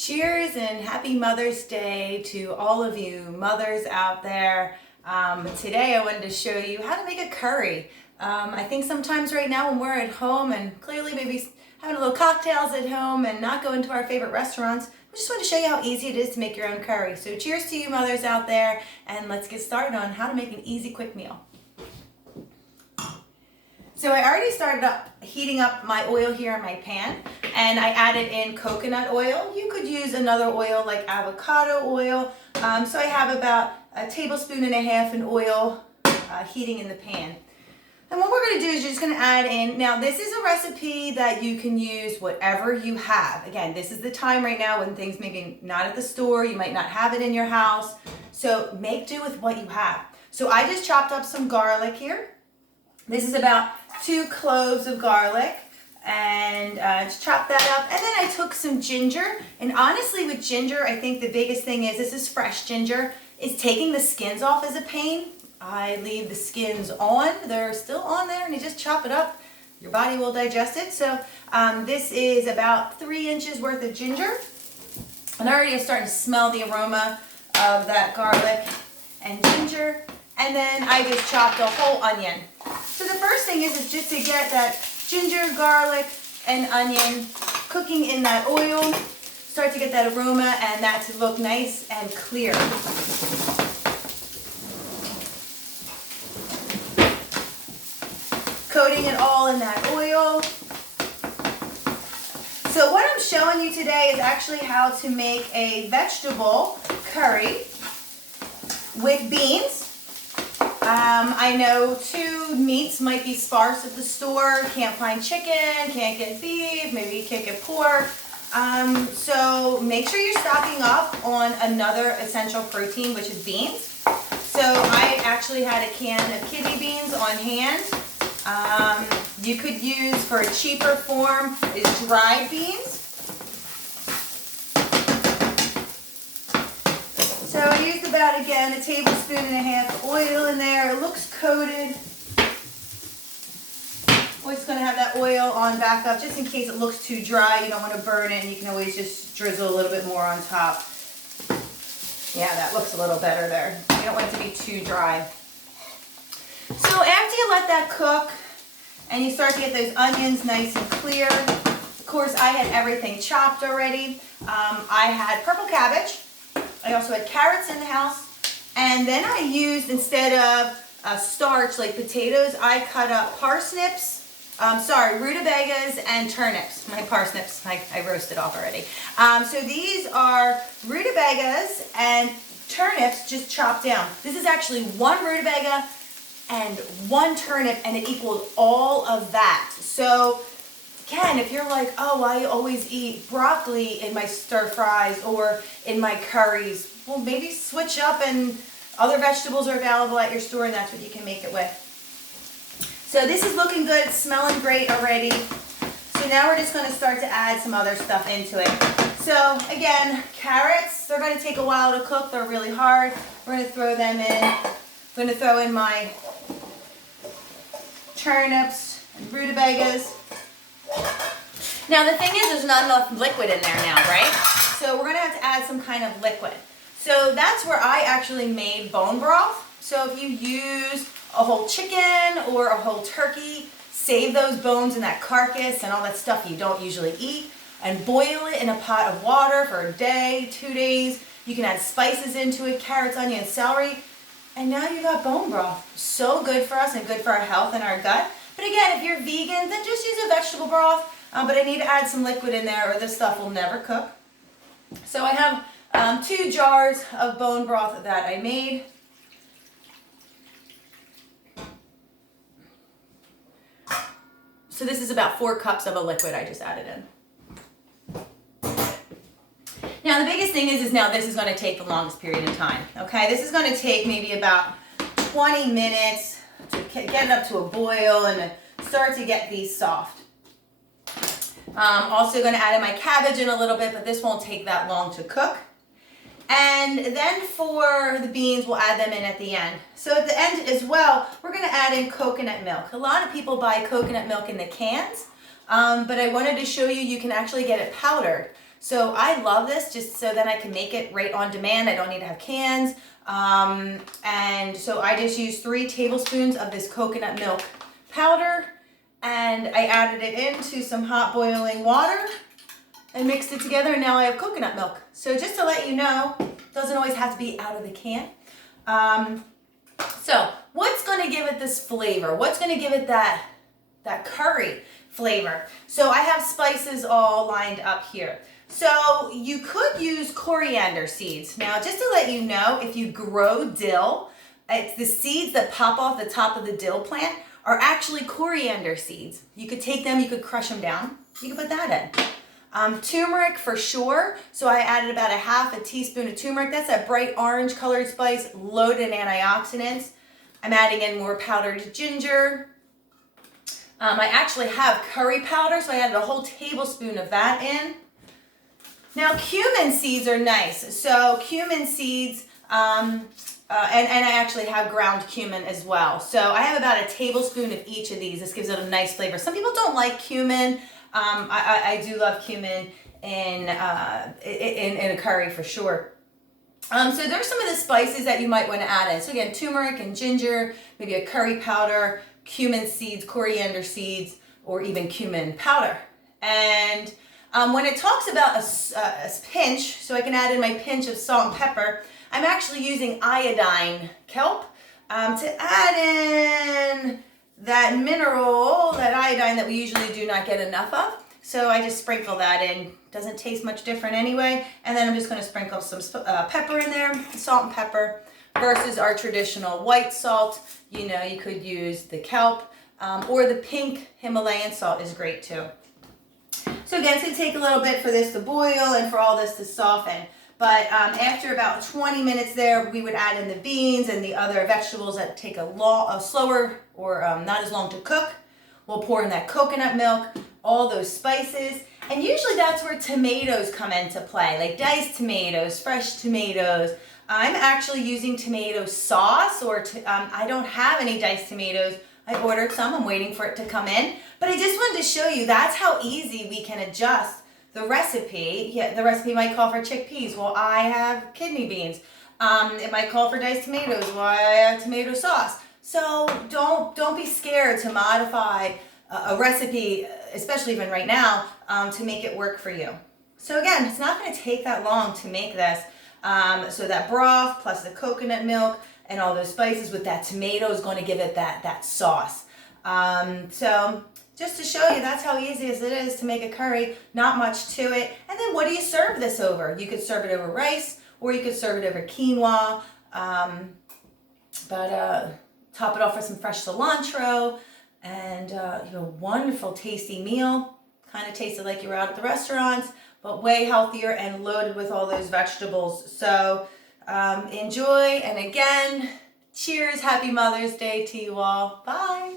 Cheers and happy Mother's Day to all of you mothers out there. Today I wanted to show you how to make a curry. I think sometimes right now when we're at home and clearly maybe having a little cocktails at home and not going to our favorite restaurants, I just want to show you how easy it is to make your own curry. So cheers to you mothers out there, and let's get started on how to make an easy quick meal. So I already started heating up my oil here in my pan, and I added in coconut oil. You could use another oil like avocado oil. So I have about a tablespoon and a half in oil heating in the pan. And what we're going to do is you're just going to add in, now this is a recipe that you can use whatever you have. Again, this is the time right now when things maybe not at the store, you might not have it in your house. So make do with what you have. So I just chopped up some garlic here. This is about 2 cloves of garlic, and just chop that up. And then I took some ginger, and honestly with ginger, I think the biggest thing is, this is fresh ginger, is taking the skins off is a pain. I leave the skins on, they're still on there, and you just chop it up. Your body will digest it. So this is about 3 inches worth of ginger. And already I'm starting to smell the aroma of that garlic and ginger. And then I just chopped a whole onion. So the first thing is just to get that ginger, garlic, and onion cooking in that oil. Start to get that aroma and that to look nice and clear. Coating it all in that oil. So what I'm showing you today is actually how to make a vegetable curry with beans. I know 2 meats might be sparse at the store. Can't find chicken, can't get beef, maybe you can't get pork. So make sure you're stocking up on another essential protein, which is beans. So I actually had a can of kidney beans on hand. You could use, for a cheaper form, is dried beans. So I used about, again, a tablespoon and a half of oil in there. It looks coated. Always going to have that oil on back up just in case it looks too dry. You don't want to burn it, and you can always just drizzle a little bit more on top. Yeah, that looks a little better there. You don't want it to be too dry. So after you let that cook and you start to get those onions nice and clear, of course I had everything chopped already. I had purple cabbage. I also had carrots in the house, and then I used, instead of starch like potatoes, I cut up parsnips, rutabagas and turnips. My parsnips, I roasted off already. So these are rutabagas and turnips just chopped down. This is actually 1 rutabaga and 1 turnip, and it equals all of that. So again, if you're like, oh, I always eat broccoli in my stir fries or in my curries, well, maybe switch up, and other vegetables are available at your store, and that's what you can make it with. So this is looking good. It's smelling great already. So now we're just going to start to add some other stuff into it. So again, carrots, they're going to take a while to cook. They're really hard. We're going to throw them in. I'm going to throw in my turnips and rutabagas. Now the thing is, there's not enough liquid in there now, right? So we're going to have to add some kind of liquid. So that's where I actually made bone broth. So if you use a whole chicken or a whole turkey, save those bones and that carcass and all that stuff you don't usually eat, and boil it in a pot of water for a day, 2 days. You can add spices into it, carrots, onions, celery, and now you got bone broth. So good for us and good for our health and our gut. But again, if you're vegan, then just use a vegetable broth. But I need to add some liquid in there or this stuff will never cook. So I have 2 jars of bone broth that I made. So this is about 4 cups of a liquid I just added in. Now the biggest thing is now this is going to take the longest period of time. Okay, this is going to take maybe about 20 minutes to get it up to a boil and start to get these soft. Also going to add in my cabbage in a little bit, but this won't take that long to cook. And then for the beans, we'll add them in at the end. So at the end as well, we're going to add in coconut milk. A lot of people buy coconut milk in the cans, but I wanted to show you, you can actually get it powdered. So I love this just so then I can make it right on demand. I don't need to have cans. And so I just used 3 tablespoons of this coconut milk powder, and I added it into some hot boiling water and mixed it together, and now I have coconut milk. So just to let you know, it doesn't always have to be out of the can. So what's going to give it this flavor? What's going to give it that curry flavor? So I have spices all lined up here. So you could use coriander seeds. Now, just to let you know, if you grow dill, it's the seeds that pop off the top of the dill plant are actually coriander seeds. You could take them, you could crush them down, you could put that in. Turmeric for sure. So I added about a half a teaspoon of turmeric. That's a bright orange colored spice loaded in antioxidants. I'm adding in more powdered ginger. I actually have curry powder, so I added a whole tablespoon of that in. Now cumin seeds are nice. So cumin seeds, and I actually have ground cumin as well. So I have about a tablespoon of each of these. This gives it a nice flavor. Some people don't like cumin. I do love cumin in a curry for sure. So there's some of the spices that you might want to add in. So again, turmeric and ginger, maybe a curry powder, cumin seeds, coriander seeds, or even cumin powder. And when it talks about a pinch, so I can add in my pinch of salt and pepper, I'm actually using iodine kelp to add in that mineral, that iodine that we usually do not get enough of. So I just sprinkle that in. Doesn't taste much different anyway. And then I'm just going to sprinkle some pepper in there, salt and pepper, versus our traditional white salt. You know, you could use the kelp, or the pink Himalayan salt is great too. So again, it's going to take a little bit for this to boil and for all this to soften. But after about 20 minutes there, we would add in the beans and the other vegetables that take a slower or not as long to cook. We'll pour in that coconut milk, all those spices. And usually that's where tomatoes come into play, like diced tomatoes, fresh tomatoes. I'm actually using tomato sauce, or I don't have any diced tomatoes. I ordered some, I'm waiting for it to come in. But I just wanted to show you that's how easy we can adjust the recipe. Yeah, the recipe might call for chickpeas. Well, I have kidney beans. It might call for diced tomatoes. Well, I have tomato sauce. So don't be scared to modify a recipe, especially even right now, to make it work for you. So again, it's not going to take that long to make this. So that broth plus the coconut milk and all those spices with that tomato is going to give it that sauce. So just to show you, that's how easy as it is to make a curry. Not much to it. And then what do you serve this over? You could serve it over rice, or you could serve it over quinoa. Top it off with some fresh cilantro, and you know, wonderful tasty meal. Kind of tasted like you were out at the restaurants, but way healthier and loaded with all those vegetables. So enjoy, and again, cheers, happy Mother's Day to you all. Bye.